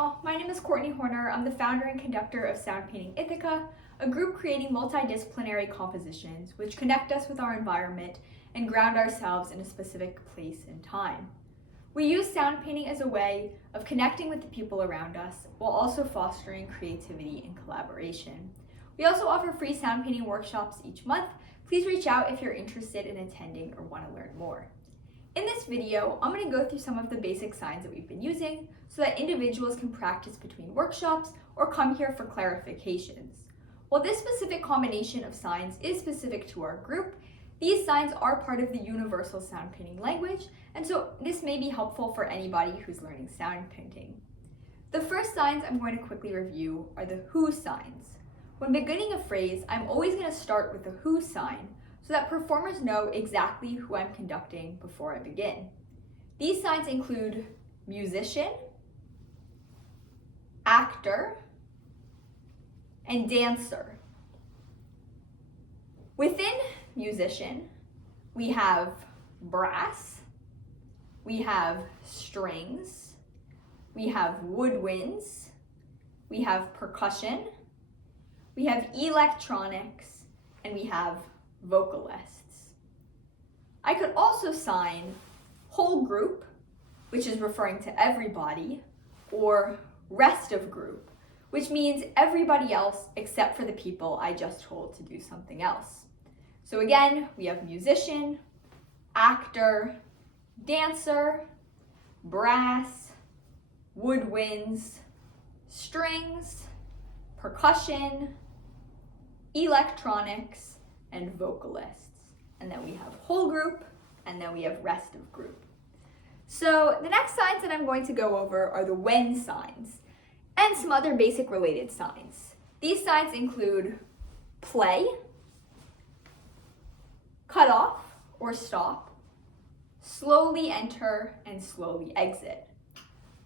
all, my name is Courtney Horner. I'm the founder and conductor of Soundpainting Ithaca, a group creating multidisciplinary compositions which connect us with our environment and ground ourselves in a specific place and time. We use sound painting as a way of connecting with the people around us while also fostering creativity and collaboration. We also offer free sound painting workshops each month. Please reach out if you're interested in attending or want to learn more. In this video, I'm going to go through some of the basic signs that we've been using so that individuals can practice between workshops or come here for clarifications. While this specific combination of signs is specific to our group, these signs are part of the universal sound painting language, and so this may be helpful for anybody who's learning sound painting. The first signs I'm going to quickly review are the who signs. When beginning a phrase, I'm always going to start with the who sign so that performers know exactly who I'm conducting before I begin. These signs include musician, actor, and dancer. Within musician, we have brass, we have strings, we have woodwinds, we have percussion, we have electronics, and we have vocalists. I could also sign whole group, which is referring to everybody, or rest of group, which means everybody else except for the people I just told to do something else. So again, we have musician, actor, dancer, brass, woodwinds, strings, percussion, electronics, and vocalists. And then we have whole group, and then we have rest of group. So the next signs that I'm going to go over are the when signs and some other basic related signs. These signs include play, cut off or stop, slowly enter, and slowly exit.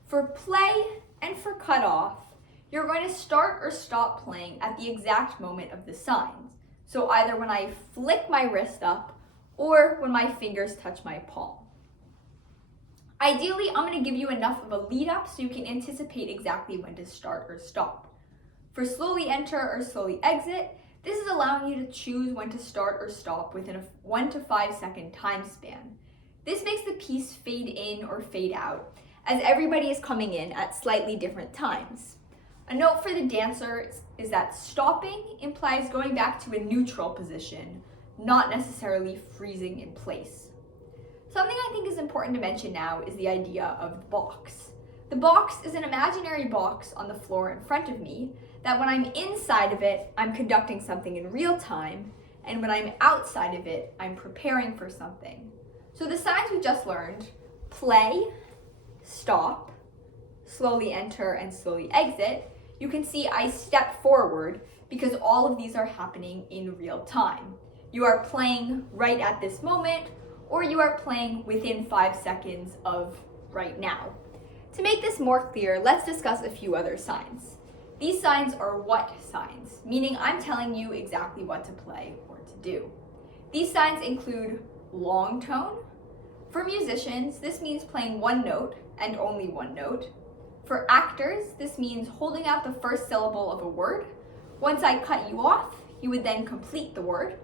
For play and for cut off, you're going to start or stop playing at the exact moment of the signs. So either when I flick my wrist up or when my fingers touch my palm. Ideally, I'm going to give you enough of a lead up so you can anticipate exactly when to start or stop. For slowly enter or slowly exit, this is allowing you to choose when to start or stop within a 1 to 5 second time span. This makes the piece fade in or fade out as everybody is coming in at slightly different times. A note for the dancer is that stopping implies going back to a neutral position, not necessarily freezing in place. Something I think is important to mention now is the idea of the box. The box is an imaginary box on the floor in front of me that when I'm inside of it, I'm conducting something in real time, and when I'm outside of it, I'm preparing for something. So the signs we just learned, play, stop, slowly enter, and slowly exit, you can see I step forward because all of these are happening in real time. You are playing right at this moment, or you are playing within 5 seconds of right now. To make this more clear, let's discuss a few other signs. These signs are what signs, meaning I'm telling you exactly what to play or to do. These signs include long tone. For musicians, this means playing one note and only one note. For actors, this means holding out the first syllable of a word. Once I cut you off, you would then complete the word.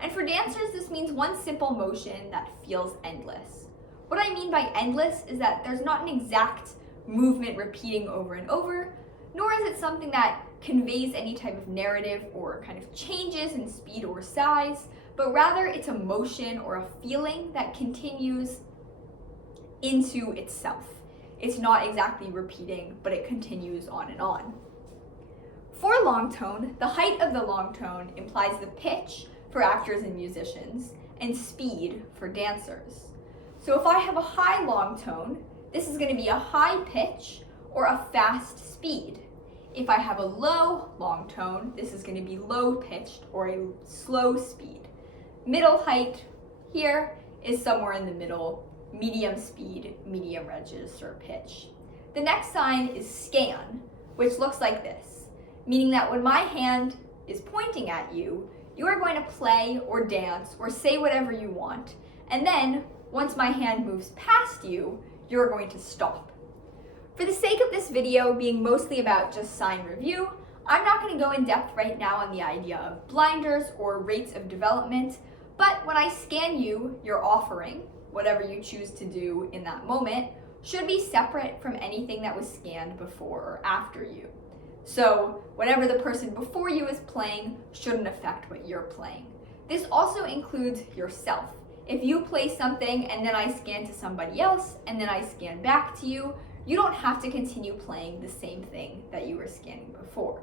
And for dancers, this means one simple motion that feels endless. What I mean by endless is that there's not an exact movement repeating over and over, nor is it something that conveys any type of narrative or kind of changes in speed or size, but rather it's a motion or a feeling that continues into itself. It's not exactly repeating, but it continues on and on. For long tone, the height of the long tone implies the pitch for actors and musicians and speed for dancers. So if I have a high long tone, this is going to be a high pitch or a fast speed. If I have a low long tone, this is going to be low pitched or a slow speed. Middle height here is somewhere in the middle, medium speed, medium register pitch. The next sign is scan, which looks like this, meaning that when my hand is pointing at you, you are going to play or dance or say whatever you want, and then once my hand moves past you, you're going to stop. For the sake of this video being mostly about just sign review, I'm not going to go in depth right now on the idea of blinders or rates of development, but when I scan you, your offering, whatever you choose to do in that moment, should be separate from anything that was scanned before or after you. So whatever the person before you is playing shouldn't affect what you're playing. This also includes yourself. If you play something and then I scan to somebody else and then I scan back to you, you don't have to continue playing the same thing that you were scanning before.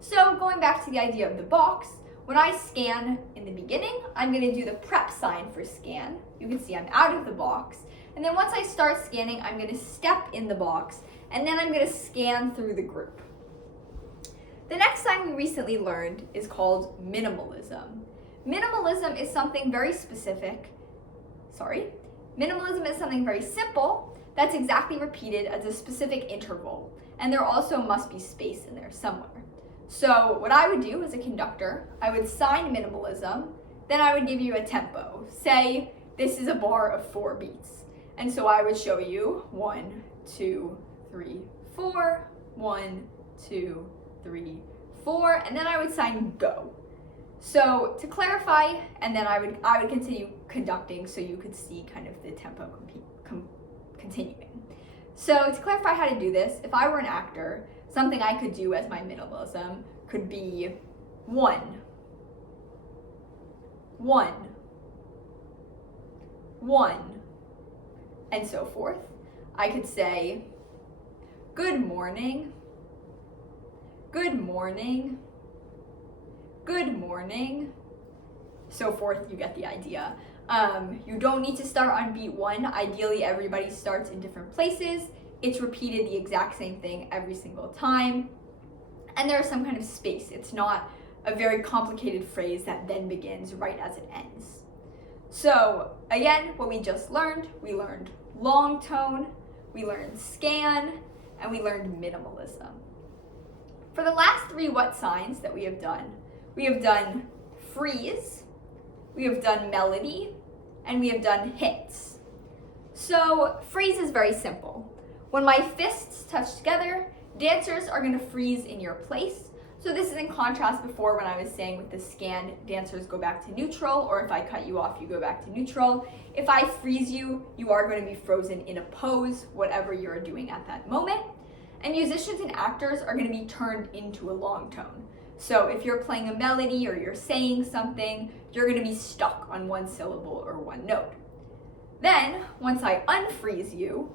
So going back to the idea of the box, when I scan in the beginning, I'm going to do the prep sign for scan. You can see I'm out of the box. And then once I start scanning, I'm going to step in the box, and then I'm going to scan through the group. The next sign we recently learned is called minimalism. Minimalism is something very specific. Minimalism is something very simple that's exactly repeated as a specific interval, and there also must be space in there somewhere. So what I would do as a conductor, I would sign minimalism, then I would give you a tempo. Say this is a bar of 4 beats. And so I would show you 1, 2, 3, 4, 1, 2, 3, 4, and then I would sign go. So to clarify, and then I would continue conducting so you could see kind of the tempo continuing. So to clarify how to do this, if I were an actor, something I could do as my minimalism could be 1, 1, 1, and so forth. I could say, good morning, good morning, good morning, so forth. You get the idea. You don't need to start on beat 1. Ideally, everybody starts in different places. It's repeated the exact same thing every single time. And there's some kind of space. It's not a very complicated phrase that then begins right as it ends. So again, what we just learned, we learned long tone, we learned scan, and we learned minimalism. For the last 3 what signs that we have done freeze, we have done melody, and we have done hits. So freeze is very simple. When my fists touch together, dancers are going to freeze in your place. So this is in contrast before when I was saying with the scan, dancers go back to neutral, or if I cut you off, you go back to neutral. If I freeze you, you are going to be frozen in a pose, whatever you're doing at that moment. And musicians and actors are going to be turned into a long tone. So if you're playing a melody or you're saying something, you're going to be stuck on one syllable or one note. Then, once I unfreeze you,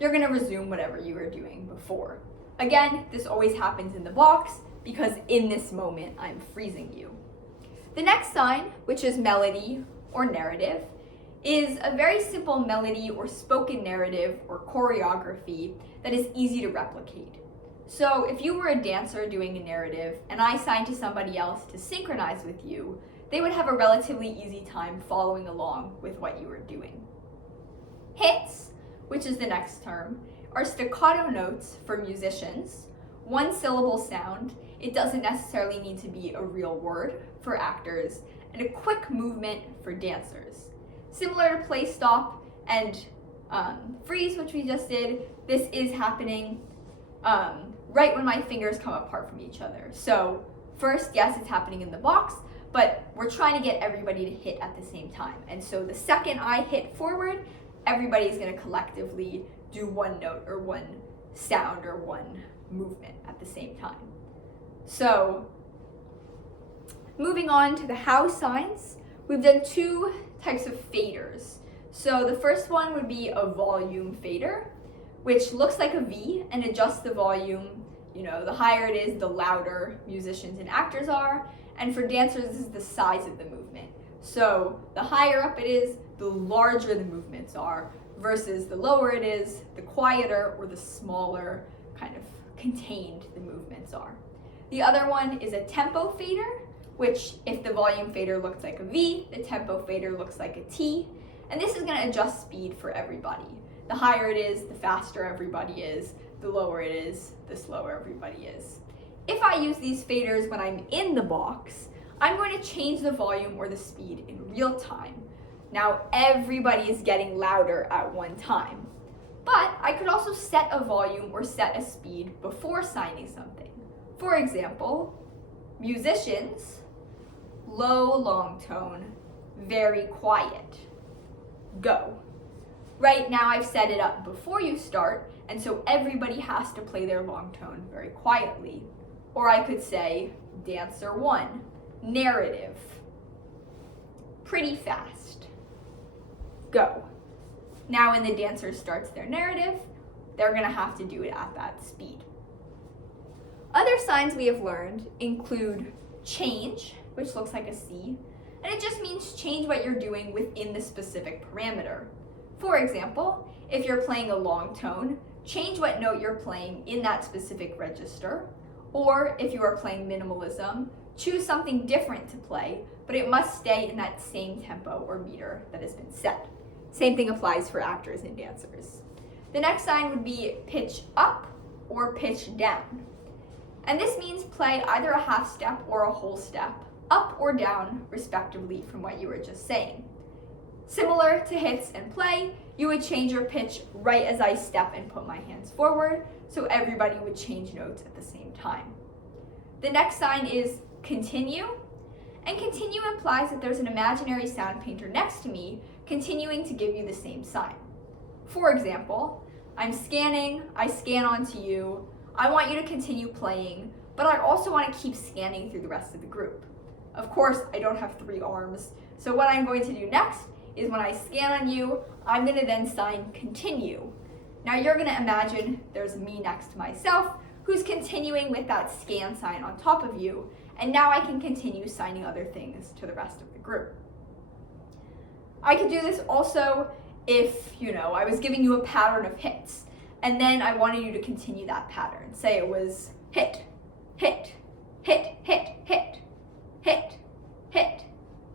you're going to resume whatever you were doing before. Again, this always happens in the box because in this moment, I'm freezing you. The next sign, which is melody or narrative, is a very simple melody or spoken narrative or choreography that is easy to replicate. So if you were a dancer doing a narrative and I signed to somebody else to synchronize with you, they would have a relatively easy time following along with what you were doing. Hits, which is the next term, are staccato notes for musicians, 1 syllable sound. It doesn't necessarily need to be a real word for actors, and a quick movement for dancers. Similar to play stop and freeze, which we just did, this is happening right when my fingers come apart from each other. So first, yes, it's happening in the box, but we're trying to get everybody to hit at the same time. And so the second I hit forward, everybody's going to collectively do 1 note or 1 sound or 1 movement at the same time. So moving on to the how signs, we've done 2 types of faders. So the first one would be a volume fader, which looks like a V and adjusts the volume. The higher it is, the louder musicians and actors are. And for dancers, this is the size of the movement. So the higher up it is, the larger the movements are, versus the lower it is, the quieter or the smaller, kind of contained the movements are. The other one is a tempo fader, which if the volume fader looks like a V, the tempo fader looks like a T. And this is going to adjust speed for everybody. The higher it is, the faster everybody is. The lower it is, the slower everybody is. If I use these faders when I'm in the box, I'm going to change the volume or the speed in real time. Now everybody is getting louder at one time, but I could also set a volume or set a speed before signing something. For example, musicians, low long tone, very quiet, go. Right now I've set it up before you start, and so everybody has to play their long tone very quietly. Or I could say, dancer 1, narrative, pretty fast, go. Now when the dancer starts their narrative, they're gonna have to do it at that speed. Other signs we have learned include change, which looks like a C, and it just means change what you're doing within the specific parameter. For example, if you're playing a long tone, change what note you're playing in that specific register, or if you are playing minimalism, choose something different to play, but it must stay in that same tempo or meter that has been set. Same thing applies for actors and dancers. The next sign would be pitch up or pitch down. And this means play either a half step or a whole step, up or down, respectively, from what you were just saying. Similar to hits and play, you would change your pitch right as I step and put my hands forward, so everybody would change notes at the same time. The next sign is continue, and continue implies that there's an imaginary sound painter next to me continuing to give you the same sign. For example, I'm scanning, I scan onto you, I want you to continue playing, but I also want to keep scanning through the rest of the group. Of course, I don't have 3 arms, so what I'm going to do next is when I scan on you, I'm going to then sign continue. Now you're going to imagine there's me next to myself who's continuing with that scan sign on top of you, and now I can continue signing other things to the rest of the group. I could do this also if, I was giving you a pattern of hits, and then I wanted you to continue that pattern. Say it was hit, hit, hit, hit, hit, hit, hit,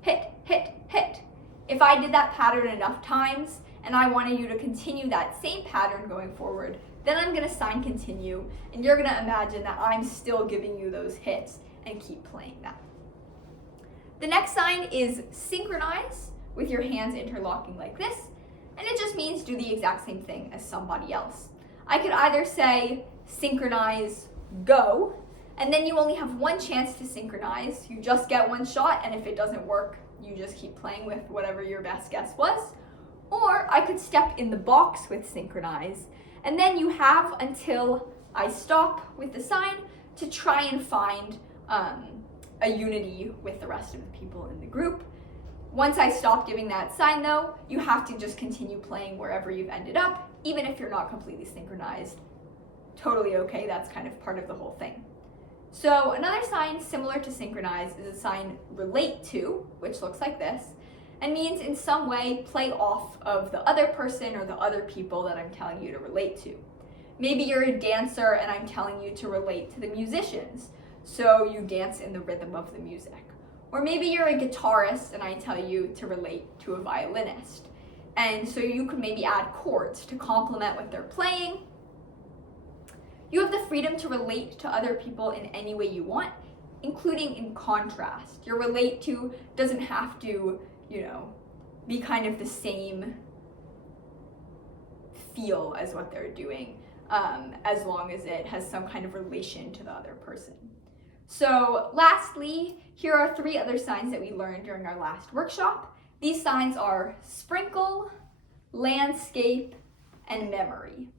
hit, hit, hit. If I did that pattern enough times, and I wanted you to continue that same pattern going forward, then I'm gonna sign continue, and you're gonna imagine that I'm still giving you those hits and keep playing that. The next sign is synchronize, with your hands interlocking like this, and it just means do the exact same thing as somebody else. I could either say synchronize, go, and then you only have one chance to synchronize. You just get one shot, and if it doesn't work, you just keep playing with whatever your best guess was. Or I could step in the box with synchronize, and then you have until I stop with the sign to try and find a unity with the rest of the people in the group. Once I stop giving that sign though, you have to just continue playing wherever you've ended up, even if you're not completely synchronized. Totally okay, that's kind of part of the whole thing. So another sign similar to synchronize is a sign relate to, which looks like this, and means in some way play off of the other person or the other people that I'm telling you to relate to. Maybe you're a dancer and I'm telling you to relate to the musicians, so you dance in the rhythm of the music. Or maybe you're a guitarist and I tell you to relate to a violinist. And so you could maybe add chords to complement what they're playing. You have the freedom to relate to other people in any way you want, including in contrast. Your relate to doesn't have to, be kind of the same feel as what they're doing, as long as it has some kind of relation to the other person. So lastly, here are 3 other signs that we learned during our last workshop. These signs are sprinkle, landscape, and memory.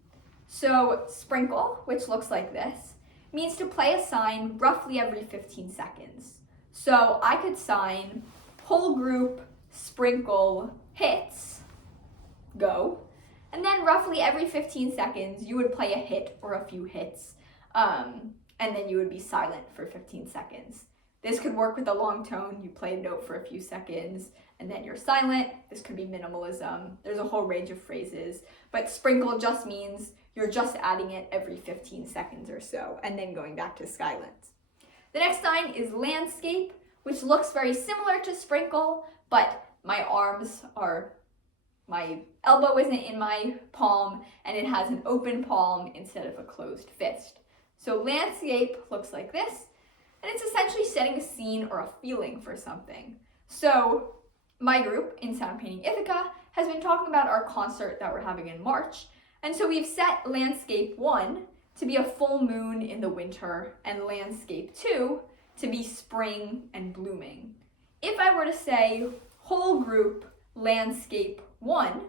So sprinkle, which looks like this, means to play a sign roughly every 15 seconds. So I could sign whole group, sprinkle, hits, go, and then roughly every 15 seconds you would play a hit or a few hits, and then you would be silent for 15 seconds. This could work with a long tone. You play a note for a few seconds, and then you're silent. This could be minimalism. There's a whole range of phrases, but sprinkle just means you're just adding it every 15 seconds or so, and then going back to silence. The next sign is landscape, which looks very similar to sprinkle, but my elbow isn't in my palm, and it has an open palm instead of a closed fist. So landscape looks like this, and it's essentially setting a scene or a feeling for something. So my group in Soundpainting Ithaca has been talking about our concert that we're having in March, And so we've set landscape 1 to be a full moon in the winter and landscape 2 to be spring and blooming. If I were to say whole group landscape 1,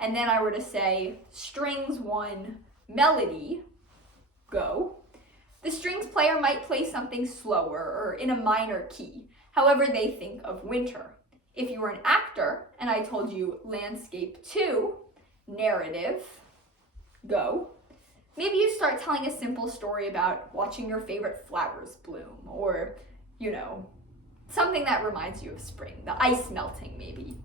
and then I were to say strings 1 melody, go, the strings player might play something slower or in a minor key, however they think of winter. If you were an actor and I told you landscape 2, narrative, go, maybe you start telling a simple story about watching your favorite flowers bloom, or, something that reminds you of spring, the ice melting maybe.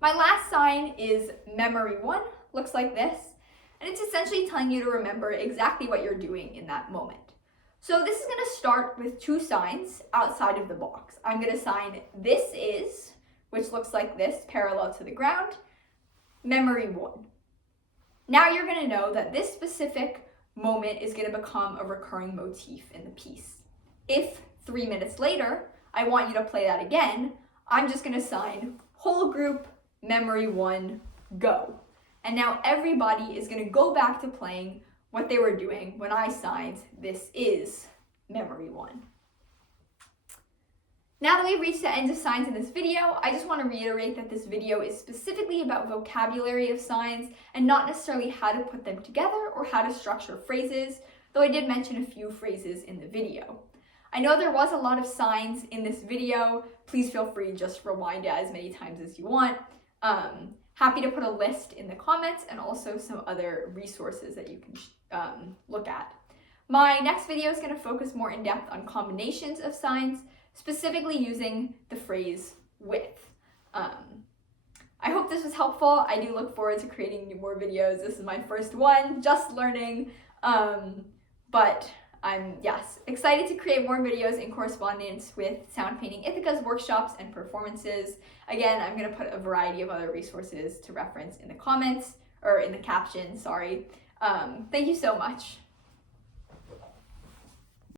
My last sign is memory 1, looks like this, and it's essentially telling you to remember exactly what you're doing in that moment. So this is going to start with 2 signs outside of the box. I'm going to sign this is, which looks like this, parallel to the ground, memory 1. Now you're going to know that this specific moment is going to become a recurring motif in the piece. If 3 minutes later, I want you to play that again, I'm just going to sign whole group, memory 1, go. And now everybody is going to go back to playing what they were doing when I signed this is memory 1. Now that we've reached the end of signs in this video, I just want to reiterate that this video is specifically about vocabulary of signs and not necessarily how to put them together or how to structure phrases, though I did mention a few phrases in the video. I know there was a lot of signs in this video. Please feel free to just rewind it as many times as you want. Happy to put a list in the comments and also some other resources that you can look at. My next video is going to focus more in depth on combinations of signs, specifically using the phrase with. I hope this was helpful. I do look forward to creating more videos. This is my first one, just learning, but I'm, excited to create more videos in correspondence with Soundpainting Ithaca's workshops and performances. Again, I'm going to put a variety of other resources to reference in the comments, or in the caption, sorry. Thank you so much.